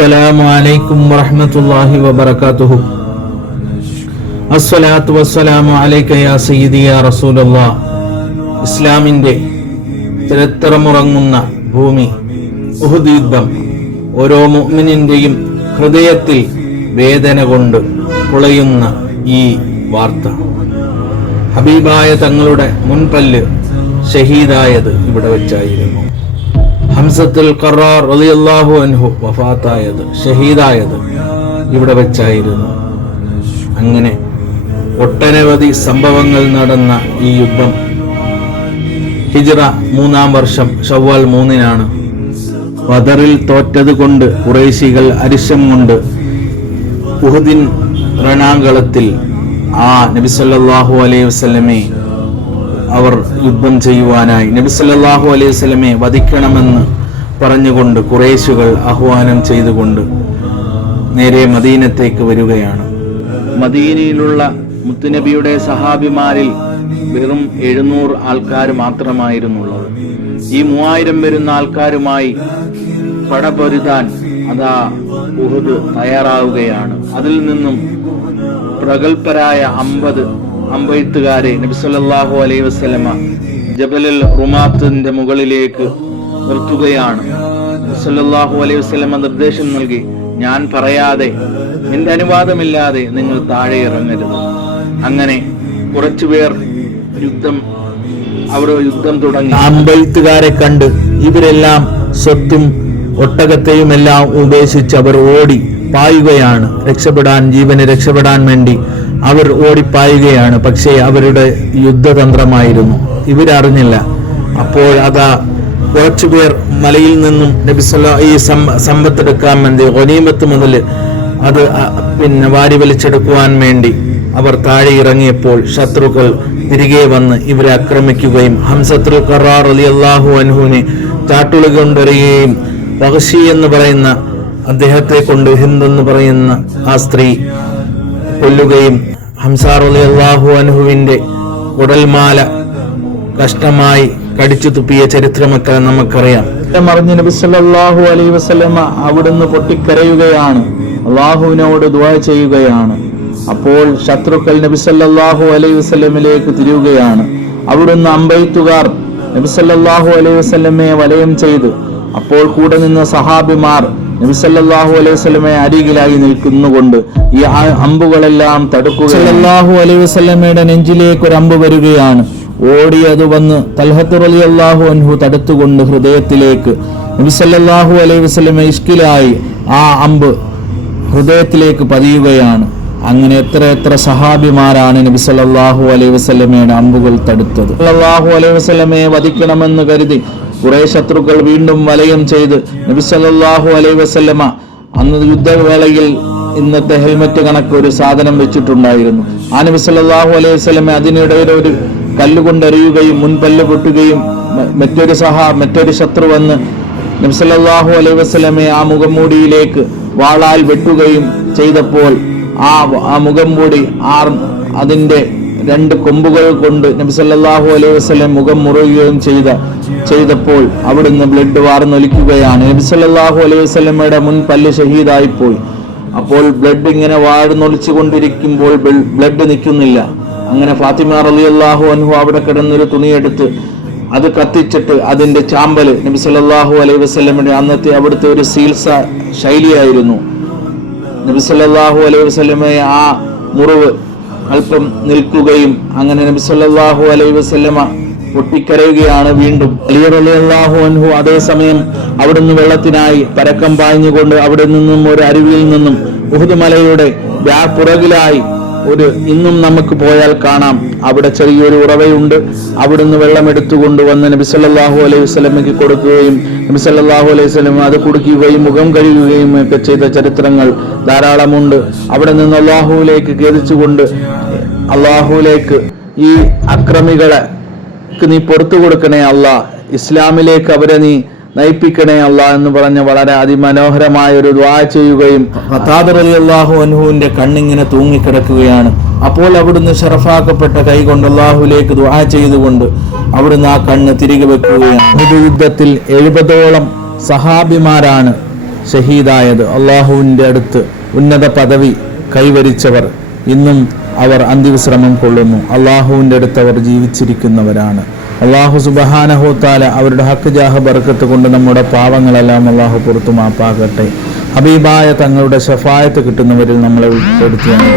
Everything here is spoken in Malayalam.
അസ്സലാമു അലൈക്കും വറഹ്മത്തുള്ളാഹി വബറകാതുഹു. അസ്സലാത്തു വസ്സലാമു അലൈക യാ സയ്യിദി യാ റസൂലല്ലാഹ്. ഇസ്ലാമിന്റെ ചരിത്രമുറങ്ങുന്ന ഭൂമി ഉഹുദ് യുദ്ധം ഓരോ മുഅ്മിനിന്റെയും ഹൃദയത്തിൽ വേദന കൊണ്ട് പുളയുന്ന ഈ വാർത്ത. ഹബീബായ തങ്ങളുടെ മുൻപല്ല് ഷഹീദായത് ഇവിടെ വെച്ചായിരുന്നു. ഹംസത്തുൽ ഖറാർ റളിയല്ലാഹു അൻഹു വഫാത്തായത്, ഷഹീദായത് ഇവിടെ വെച്ചായിരുന്നു. അങ്ങനെ ഒട്ടനവധി സംഭവങ്ങൾ നടന്ന ഈ യുദ്ധം ഹിജ്റ 3-ാം വർഷം ശവ്വാൽ 3-നാണ്. ബദറിൽ തോറ്റത് കൊണ്ട് ഖുറൈശികൾ അരിശം കൊണ്ട് ഉഹുദിൻ രണാങ്കളത്തിൽ നബി സല്ലല്ലാഹു അലൈഹി വസല്ലമയെ അവർ യുദ്ധം ചെയ്യുവാനായി നബി സല്ലല്ലാഹു അലൈഹി വസല്ലമയെ വധിക്കണമെന്ന് പറഞ്ഞുകൊണ്ട് ഖുറൈശികൾ ആഹ്വാനം ചെയ്തുകൊണ്ട് നേരെ മദീനത്തേക്ക് വരികയാണ്. മദീനയിലുള്ള മുത്തുനബിയുടെ സഹാബിമാരിൽ വെറും 700 ആൾക്കാർ മാത്രമായിരുന്നുള്ളത്. ഈ 3000 വരുന്ന ആൾക്കാരുമായി പടപൊരുതാൻ ഉഹുദ് തയ്യാറാവുകയാണ്. അതിൽ നിന്നും പ്രഗൽഭരായ 50 അമ്പെയ്ത്തുകാരെ നബി സല്ലല്ലാഹു അലൈഹി വസല്ലമ ജബലുൽ റുമാത്തിന്റെ മുകളിലേക്ക് നിർത്തുകയാണ്. നബി സല്ലല്ലാഹു അലൈഹി വസല്ലമ നിർദ്ദേശം നൽകി, ഞാൻ പറയാതെ, എന്റെ അനുവാദമില്ലാതെ നിങ്ങൾ താഴെ ഇറങ്ങരുത്. അങ്ങനെ കുറച്ചുപേർ യുദ്ധം തുടങ്ങി. അമ്പെയ്ത്തുകാരെ കണ്ട് ഇവരെല്ലാം സ്വത്തും ഒട്ടകത്തെയും എല്ലാം ഉപേക്ഷിച്ച് അവർ ഓടി പായുകയാണ്. ജീവന് രക്ഷപ്പെടാൻ വേണ്ടി അവർ ഓടിപ്പായുകയാണ്. പക്ഷേ അവരുടെ യുദ്ധതന്ത്രമായിരുന്നു, ഇവരറിഞ്ഞില്ല. അപ്പോൾ കുറച്ചുപേർ മലയിൽ നിന്നും നബി സല്ലല്ലാഹു ഈ സമ്പത്തെടുക്കാൻ വേണ്ടി ഗനീമത്ത് മുതൽ അത് വാരി വലിച്ചെടുക്കുവാൻ വേണ്ടി അവർ താഴെ ഇറങ്ങിയപ്പോൾ ശത്രുക്കൾ തിരികെ വന്ന് ഇവരെ ആക്രമിക്കുകയും ഹംസത്തുൽ ഖറാർ റളിയല്ലാഹു അൻഹുവിനെ ചാട്ടുളി കൊണ്ടെറിയുകയും വഹ്ശി എന്ന് പറയുന്ന അദ്ദേഹത്തെ കൊണ്ട് ഹിന്ദ് എന്ന് പറയുന്ന ആ സ്ത്രീ കൊല്ലുകയും ഹംസ റളിയല്ലാഹു അൻഹുവിന്റെ കുടൽമാല കഷ്ടമായി കടിച്ചു തുപ്പിയ ചരിത്രമൊക്കെ നമുക്കറിയാം. മറിഞ്ഞ് നബി സല്ലല്ലാഹു അലൈഹി വസല്ലമ അവിടുന്ന് പൊട്ടിക്കരയുകയാണ്, അള്ളാഹുവിനോട് ദുആ ചെയ്യുകയാണ്. അപ്പോൾ ശത്രുക്കൾ നബി സല്ലല്ലാഹു അലൈഹി വസല്ലമിലേക്ക് തിരിയുകയാണ്. അവിടുന്ന് അമ്പെയ്ത്തുകാർ നബി സല്ലല്ലാഹു അലൈഹി വസല്ലമയെ വലയം ചെയ്തു. അപ്പോൾ കൂടെ നിന്ന സഹാബിമാർ നബി സല്ലല്ലാഹു അലൈഹി വസല്ലമയെ അരികിലായി നിൽക്കുന്നുകൊണ്ട് ഈ അമ്പുകളെല്ലാം തടുക്കുക. സല്ലല്ലാഹു അലൈഹി വസല്ലമയുടെ നെഞ്ചിലേക്ക് ഒരു അമ്പ് വരികയാണ്. ഓടി അത് വന്ന് തൽഹത്ത് റളിയല്ലാഹു അൻഹു തടുത്തുകൊണ്ട് ഹൃദയത്തിലേക്ക് നബി സല്ലല്ലാഹു അലൈഹി വസല്ലമ ഇഷ്കിലായി ആ അമ്പ് ഹൃദയത്തിലേക്ക് പതിയുകയാണ്. അങ്ങനെ എത്ര സഹാബിമാരാണ് നബി സല്ലല്ലാഹു അലൈഹി വസല്ലമയുടെ അമ്പുകൾ തടുത്തത്. സല്ലല്ലാഹു അലൈഹി വസല്ലമയെ വധിക്കണമെന്ന് കരുതി കുറേ ശത്രുക്കൾ വീണ്ടും വലയം ചെയ്ത് നബി സല്ലല്ലാഹു അലൈഹി വസല്ലമ അന്ന് യുദ്ധവേളയിൽ ഇന്നത്തെ ഹെൽമറ്റ് കണക്ക് ഒരു സാധനം വെച്ചിട്ടുണ്ടായിരുന്നു. ആ നബി സല്ലല്ലാഹു അലൈഹി വസല്ലമ അതിനിടയിൽ ഒരു കല്ലുകൊണ്ടെറിയുകയും മുൻപല്ല് പൊട്ടുകയും മറ്റൊരു ശത്രു വന്ന് നബി സല്ലല്ലാഹു അലൈഹി വസല്ലമയെ ആ മുഖംമൂടിയിലേക്ക് വാളാൽ വെട്ടുകയും ചെയ്തപ്പോൾ ആ മുഖംമൂടി അതിന്റെ 2 കൊമ്പുകൾ കൊണ്ട് നബി സല്ലല്ലാഹു അലൈഹി വസല്ലം മുഖം മുറിയുകയും ചെയ്തപ്പോൾ അവിടുന്ന് ബ്ലഡ് വാർന്നൊലിക്കുകയാണ്. നബി സല്ലല്ലാഹു അലൈഹി വസല്ലമയുടെ മുൻപല്ല് ഷഹീദായിപ്പോയി. അപ്പോൾ ബ്ലഡ് ഇങ്ങനെ വാർന്നൊലിച്ചു കൊണ്ടിരിക്കുമ്പോൾ ബ്ലഡ് നിൽക്കുന്നില്ല. അങ്ങനെ ഫാത്തിമ റളിയല്ലാഹു അൻഹു അവിടെ കിടന്നൊരു തുണിയെടുത്ത് അത് കത്തിച്ചിട്ട് അതിന്റെ ചാമ്പല് നബി സല്ലല്ലാഹു അലൈഹി വസല്ലമയുടെ അന്നത്തെ അവിടുത്തെ ഒരു ചികിത്സ ശൈലിയായിരുന്നു. നബി സല്ലല്ലാഹു അലൈഹി വസല്ലമയെ ആ മുറിവ് അല്പം നിൽക്കുകയും അങ്ങനെ നബി സല്ലല്ലാഹു അലൈഹി വസല്ലമ പൊട്ടിക്കരയുകയാണ്. വീണ്ടും അലി റളിയല്ലാഹു അൻഹു അതേസമയം അവിടുന്ന് വെള്ളത്തിനായി പരക്കം പാഞ്ഞുകൊണ്ട് അവിടെ നിന്നും ഒരു അരുവിയിൽ നിന്നും ഉഹുദ് മലയുടെ പുറകിലായി ഇന്നും നമുക്ക് പോയാൽ കാണാം, അവിടെ ചെറിയൊരു ഉറവയുണ്ട്. അവിടുന്ന് വെള്ളം എടുത്തുകൊണ്ട് വന്ന് നബി സല്ലല്ലാഹു അലൈഹി വസല്ലമയ്ക്ക് കൊടുക്കുകയും നബി സല്ലല്ലാഹു അലൈഹി വസല്ലം അത് കുടിക്കുകയും മുഖം കഴുകുകയും ഒക്കെ ചെയ്ത ചരിത്രങ്ങൾ ധാരാളമുണ്ട്. അവിടെ നിന്ന് അള്ളാഹുവിലേക്ക് ഖേദിച്ചുകൊണ്ട് അള്ളാഹുവിലേക്ക് ഈ അക്രമികളെ നീ പുറത്തു കൊടുക്കണേ അല്ലാ, ഇസ്ലാമിലേക്ക് അവരെ നീ നയിപ്പിക്കണേ അല്ലാ എന്ന് പറഞ്ഞ് വളരെ അതിമനോഹരമായ ഒരു ദുആ ചെയ്യുകയും ഖതാദ റളിയല്ലാഹു അൻഹുവിന്റെ കണ്ണിങ്ങനെ തൂങ്ങിക്കിടക്കുകയാണ്. അപ്പോൾ അവിടുന്ന് ഷറഫാക്കപ്പെട്ട കൈ കൊണ്ട് അള്ളാഹുലേക്ക് ദുആ ചെയ്തുകൊണ്ട് അവിടുന്ന് ആ കണ്ണ് തിരികെ വെക്കുകയാണ്. യുദ്ധത്തിൽ 70ഓളം സഹാബിമാരാണ് ഷഹീദായത്, അള്ളാഹുവിൻ്റെ അടുത്ത് ഉന്നത പദവി കൈവരിച്ചവർ ഇന്നും അവർ അന്ത്യവിശ്രമം കൊള്ളുന്നു. അള്ളാഹുവിൻ്റെ അടുത്ത് അവർ ജീവിച്ചിരിക്കുന്നവരാണ്. അള്ളാഹു സുബ്ഹാനഹു തആല അവരുടെ ഹക്ക് ജാഹ ബർക്കത്ത് കൊണ്ട് നമ്മുടെ പാവങ്ങളെല്ലാം അള്ളാഹു പുറത്തു മാപ്പാകട്ടെ. ഹബീബായ തങ്ങളുടെ ശഫായത്ത് കിട്ടുന്നവരിൽ നമ്മളെ ഉൾപ്പെടുത്തിയാണ്.